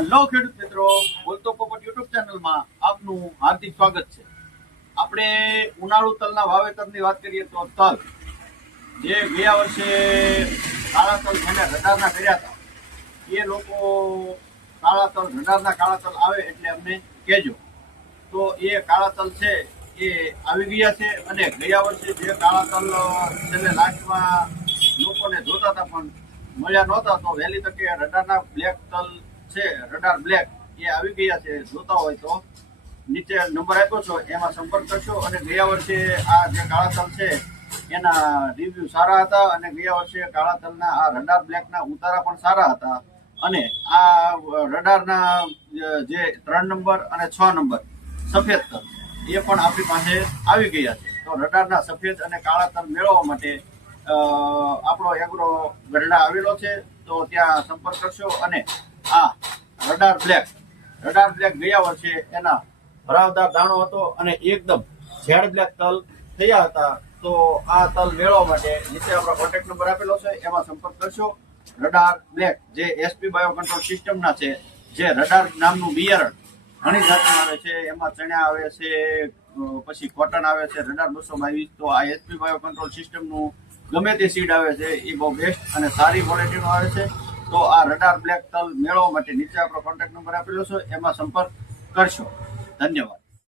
Hello ખેડૂત મિત્રો, બોલતો પોપટ યુટ્યુબ ચેનલમાં આપનું હાર્દિક સ્વાગત છે. આપણે ઉનાળુ તલના વાવેતરની વાત કરીએ તો તલ જે ગયા વર્ષે કાળા તલ જેને રડારના કર્યા હતા એ લોકો કાળા તલ રડારના કાળા તલ આવે એટલે અમને કહેજો. તો એ કાળા તલ છે એ આવી ગયા છે અને ગયા વર્ષે જે કાળા તલ છેલ્લે લાસ્ટમાં લોકોને જોતા હતા પણ મળ્યા નહોતા, તો વહેલી તકે રડારના બ્લેક તલ છે, રડાર બ્લેક એ આવી ગયા છે. જોતા હોય તો નીચે નંબર આપ્યો છો એમાં સંપર્ક કરશો. અને ગયા વર્ષે આ જે કાળા તલ છે એના રિવ્યુ સારા હતા અને ગયા વર્ષે કાળા તલના આ રડાર બ્લેકના ઉતારા પણ સારા હતા. અને આ રડારના જે 3 નંબર અને 6 નંબર સફેદ તલ એ પણ આપણી પાસે આવી ગયા છે. તો રડારના સફેદ અને કાળા તલ મેળવવા માટે આપણો એગ્રો ગઢડા આવેલો છે, તો ત્યાં સંપર્ક કરશો. અને આ રડાર બ્લેક ગયા વર્ષે એના ભરાવદાર દાણો હતો અને એકદમ ઝેડ બ્લેક તલ થયા હતા. તો આ તલ મેળવવા માટે નીચે આપણો કોન્ટેક્ટ નંબર આપેલો છે એમાં સંપર્ક કરશો. રડાર બ્લેક જે એસપી બાયો કંટ્રોલ સિસ્ટમના છે, જે રડાર નામનું બિયારણ ઘણી જાતનું આવે છે, એમાં ચણા આવે છે, પછી કોટન આવે છે, રડાર 222. તો આ એસપી બાયો કંટ્રોલ સિસ્ટમનું ગમે તે સીડ આવે છે એ બહુ બેસ્ટ અને સારી ક્વોલિટીનું આવે છે. તો આ રડાર બ્લેક તલ મેળવવા માટે નીચે આપણો કોન્ટેક્ટ નંબર આપેલો છે એમાં સંપર્ક કરશો. ધન્યવાદ.